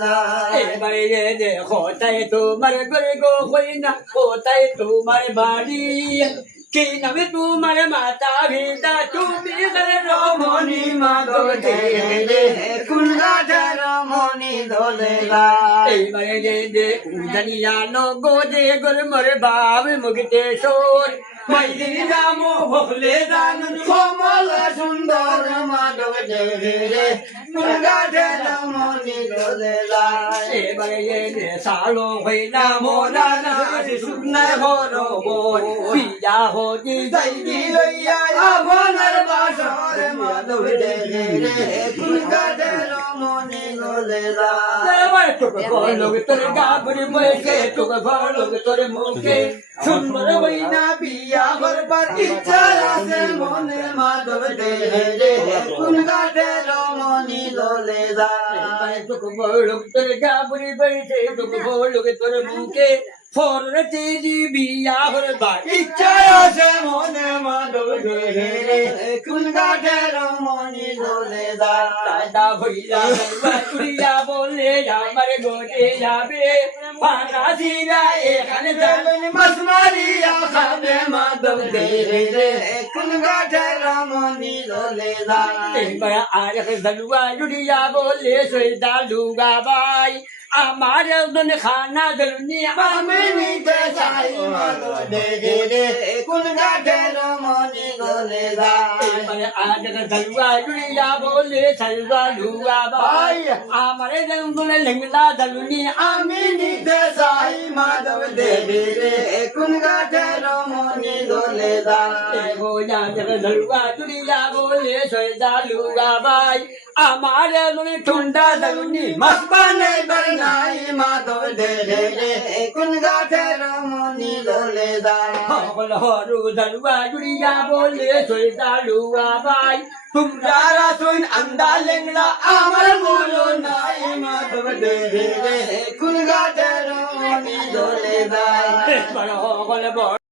যায় এবারে যে কোথায় তোমার ঘরে গো হই না কোথায় তোমার বাড়ি কি নামে তোমার মাতা ভিতা তুমি গেলে রমণী মাধব রে কুলগাছের মনি দোলে যায় এইবারে যে জানিয়া গো যে গোর মোর বাব মুগতে সোর মাইদি নাম হলে জানুন কমল সুন্দর মাধব রে কুলগাছের মনি দোলে যায় এবারে যে সালো হই না মোরা না শুকনা হরো বল পিয়া হতি যাইবি লইয়া আপনার বাসর মাধব রে কুলগাছের মনি দোলে যায় লোক তোর গাবরি বসে তোকে লোক তোর মুখে সুন্দর হই না বিয়া করবার ইচ্ছা আছে মনে মাধব রে কুলগাছের মনি দোলে যায় লোক তোর গাবরি বসে তোকে লোক তোর মুখে ফরতে বিয়া হরবার ইচ্ছা আছে মনে মাধব রে কুলগাছের মনি দোলে যায় দাদা ভইলা তুইয়া বলে আমার গোটে যাবে পানা জিরা এখানে যাবেন মাছ মারিয়া খাবে মাধব রে কুলগাছের মনি দোলে যায় এবার আর দলুয়া জুড়িয়া বলে সৈদা লুগা ভাই আমার খানা দলুনি আমি নিতে চাই মাধব রে কুলগাছের মনি দোলে যায় এবার আর দলুয়া জুড়িয়া বলে সৈদা লুগা ভাই আমার লেংলা দলুনি আমি নিতে চাই মাধব রে কুলগাছের মনি দোলে যায় দলুয়া জুড়িয়া বলে সৈদা লুগা ভাই আমার টুন্ডা দলুনি মস্তানে বনাই মাধব রে কুলগাছের মনি দোলে যায় হরু দলুয়া জুড়িয়া বলে সৈদা লুগা ভাই তোমরা রাসুন আন্দা লেংলা আমার মূল নাই মাধব রে কুলগাছের মনি দোলে যায় বড়